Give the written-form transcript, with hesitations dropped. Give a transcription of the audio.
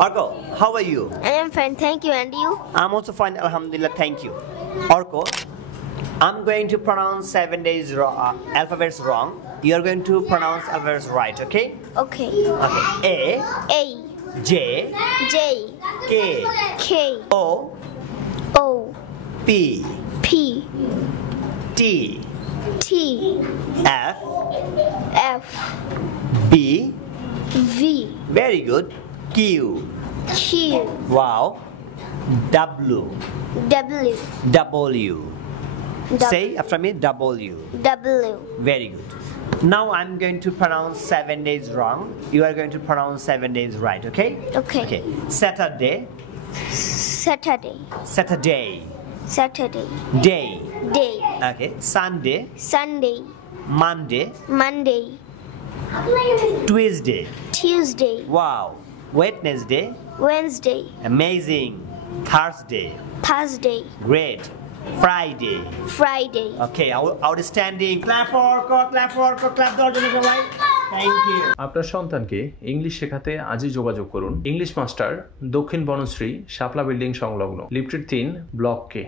Orko, how are you? I am fine, thank you. And you? I'm also fine, alhamdulillah, thank you. Orko, I'm going to pronounce 7 days alphabets wrong. You are going to pronounce alphabets right, okay? Okay. Okay. A, J, J, K, K, O, O, P, P, T, T, F, F, B. V, Very good. Q. Q, Wow. W. W, W. Say after me, W. W. Very good. Now I'm going to pronounce 7 days wrong. You are going to pronounce 7 days right, okay? Okay. Saturday. Saturday, Saturday. Saturday, Day. day, Okay. Sunday. Sunday, Monday. Monday, Tuesday. Tuesday, Wow. Wednesday. Wednesday, Amazing. Thursday. Thursday, Great. Friday. Friday. Okay. Outstanding. Clap for Orko. Clap for Orko. Clap the audience, right? Thank you. আপনার সন্তানকে English শেখাতে আজই যোগাযোগ করুন English master দক্ষিণ বনশ্রী শাপলা building সংলগ্ন lifted 3 block কে